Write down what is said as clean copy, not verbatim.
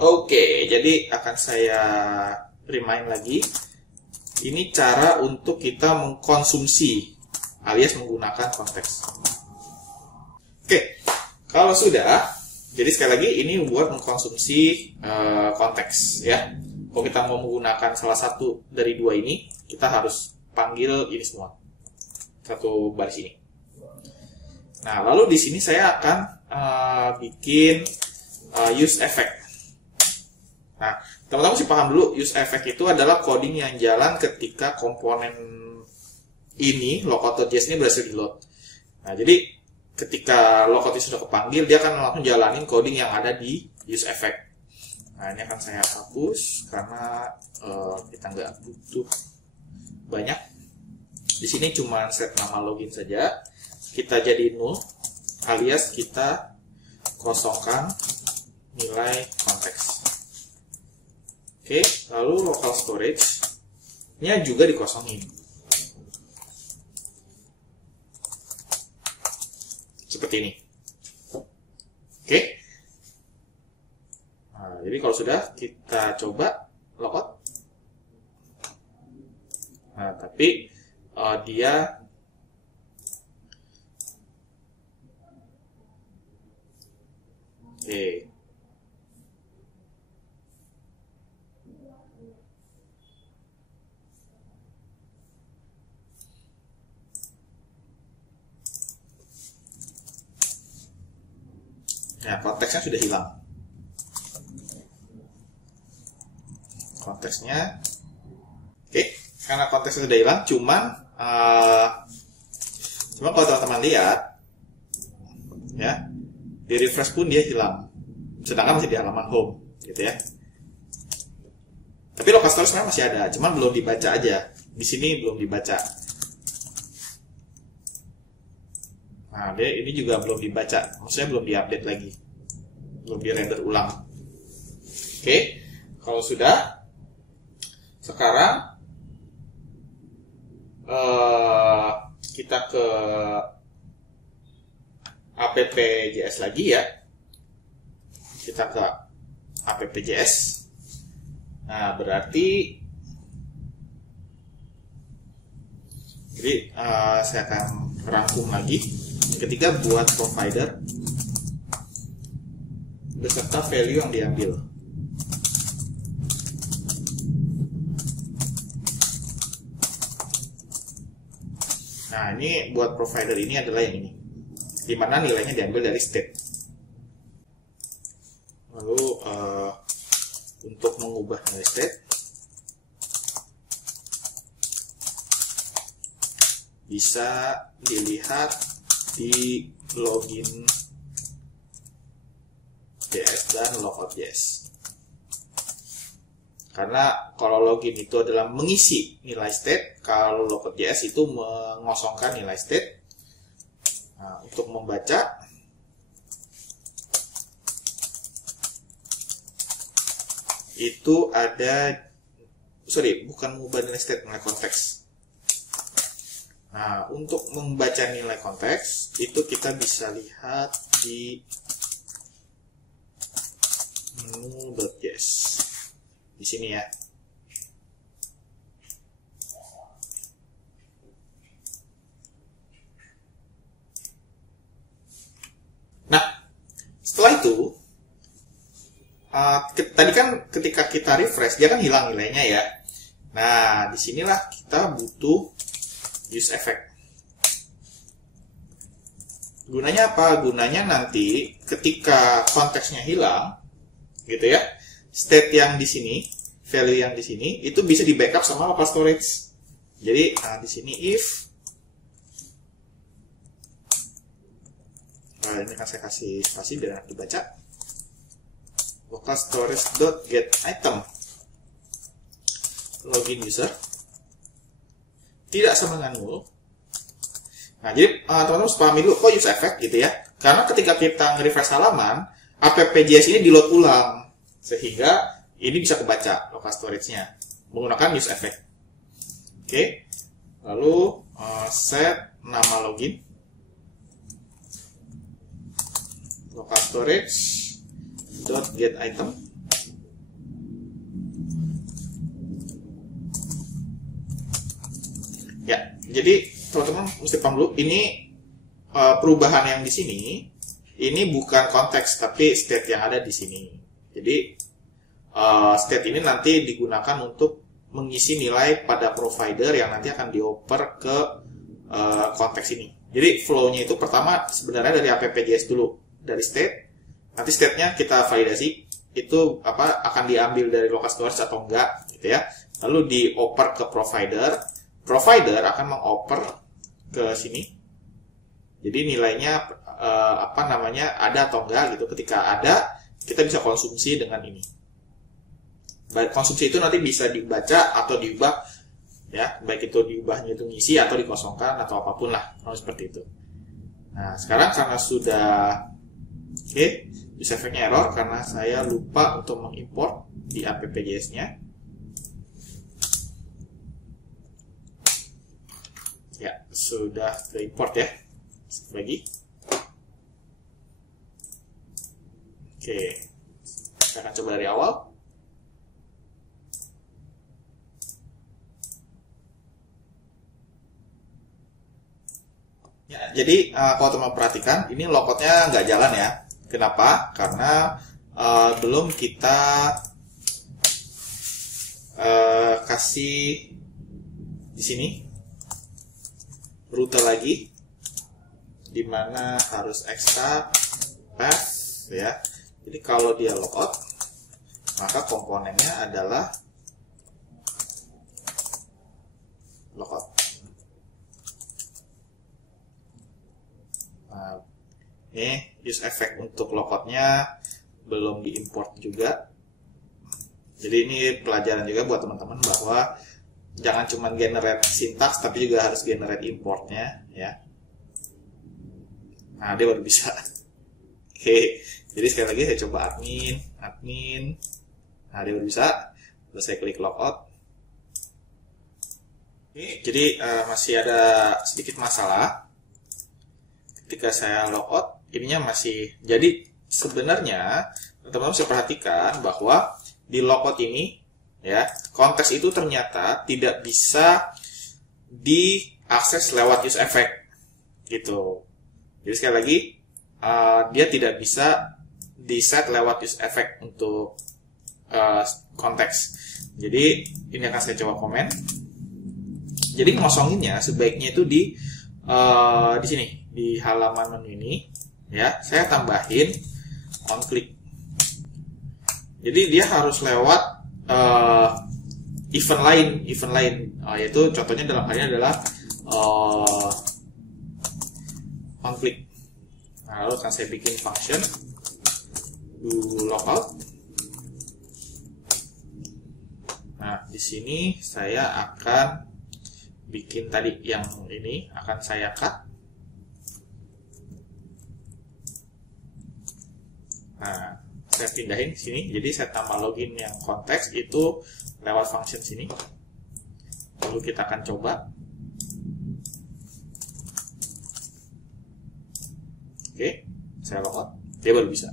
Oke, jadi akan saya remind lagi. Ini cara untuk kita mengkonsumsi alias menggunakan konteks. Oke, kalau sudah, jadi sekali lagi ini buat mengkonsumsi konteks ya. Kalau kita mau menggunakan salah satu dari dua ini, kita harus panggil ini semua satu baris ini. Nah, lalu di sini saya akan bikin use effect. Nah, teman-teman mesti paham dulu, use effect itu adalah coding yang jalan ketika komponen ini, logout.js ini berhasil di load. Nah, jadi ketika logout sudah kepanggil, dia akan langsung jalanin coding yang ada di use effect. Nah, ini akan saya hapus karena kita nggak butuh banyak. Di sini cuma set nama login saja. Kita jadi null, alias kita kosongkan nilai konteks. Oke, lalu local storage-nya juga dikosongin. Seperti ini. Oke. Nah, jadi kalau sudah, kita coba logout. Nah, tapi dia oke. Nah, konteksnya sudah hilang. Konteksnya, oke, karena konteksnya sudah hilang, cuman kalau teman-teman lihat, ya, di refresh pun dia hilang, sedangkan masih di halaman home, gitu ya. Tapi local storage sebenarnya masih ada, cuman belum dibaca aja. Di sini belum dibaca. Nah, ini juga belum dibaca, maksudnya belum diupdate lagi, belum di-render ulang. Oke, kalau sudah, sekarang kita ke app.js lagi ya. Kita ke app.js. Nah, berarti jadi saya akan rangkum lagi. Ketiga, buat provider beserta value yang diambil. Nah, ini buat provider ini adalah yang ini, di mana nilainya diambil dari state. Lalu untuk mengubah nilai state, bisa dilihat di login JS dan logout JS. Karena kalau login itu adalah mengisi nilai state, kalau logout JS itu mengosongkan nilai state. Nah, untuk membaca, itu ada, bukan mengubah nilai state, nilai konteks. Nah, untuk membaca nilai konteks, itu kita bisa lihat di menu.js. Di sini ya. Nah, setelah itu, tadi kan ketika kita refresh, dia kan hilang nilainya ya. Nah, disinilah kita butuh use effect. Gunanya apa? Gunanya nanti ketika konteksnya hilang, gitu ya, state yang di sini, value yang di sini, itu bisa di backup sama local storage. Jadi di sini if, ini kan saya kasih spasi biar enak dibaca, local storage.getItem login user tidak sama dengan null. Nah, jadi teman-teman harus pahami dulu kok use effect gitu ya. Karena ketika kita nge-refresh halaman, app.js ini di load ulang, sehingga ini bisa kebaca local storage-nya menggunakan use effect. Oke. Lalu set nama login, local storage.getItem. Jadi teman-teman mesti paham dulu, ini perubahan yang di sini ini bukan konteks tapi state yang ada di sini. Jadi state ini nanti digunakan untuk mengisi nilai pada provider yang nanti akan dioper ke konteks ini. Jadi flow-nya itu pertama sebenarnya dari app.js dulu, dari state. Nanti state-nya kita validasi itu akan diambil dari local storage atau enggak gitu ya. Lalu dioper ke provider. Provider akan mengoper ke sini. Jadi nilainya ada atau enggak gitu. Ketika ada, kita bisa konsumsi dengan ini. Baik, konsumsi itu nanti bisa dibaca atau diubah ya, baik itu diubahnya itu ngisi atau dikosongkan atau apapun lah, seperti itu. Nah, sekarang karena sudah bisa efeknya error karena saya lupa untuk mengimport di app.js-nya. Ya, sudah terimport ya. Lagi. Oke. Kita akan coba dari awal. Ya, jadi kalau teman perhatikan, ini logoutnya nggak jalan ya. Kenapa? Karena belum kita kasih di sini rute lagi, dimana harus extra path ya. Jadi kalau dia logout, maka komponennya adalah logout. Nah, ini use effect untuk logoutnya belum diimport juga. Jadi ini pelajaran juga buat teman-teman bahwa jangan cuma generate sintaks tapi juga harus generate importnya ya. Nah, dia baru bisa. Oke, jadi sekali lagi saya coba admin. Nah, dia baru bisa. Terus saya klik logout. Oke, jadi masih ada sedikit masalah. Ketika saya logout, ininya masih. Jadi sebenarnya teman-teman bisa perhatikan bahwa di logout ini ya, konteks itu ternyata tidak bisa diakses lewat use effect gitu. Jadi sekali lagi dia tidak bisa di set lewat use effect untuk konteks. Jadi ini akan saya coba komen. Jadi ngosonginnya sebaiknya itu di sini di halaman menu ini ya, saya tambahin on click. Jadi dia harus lewat event lain, yaitu contohnya dalam hal ini adalah on click. Nah, lalu akan saya bikin function do logout. Nah, di sini saya akan bikin tadi yang ini akan saya cut. Nah, saya pindahin ke sini. Jadi saya tambah login yang konteks itu lewat function sini. Lalu kita akan coba. Oke, saya logout. Dia baru bisa.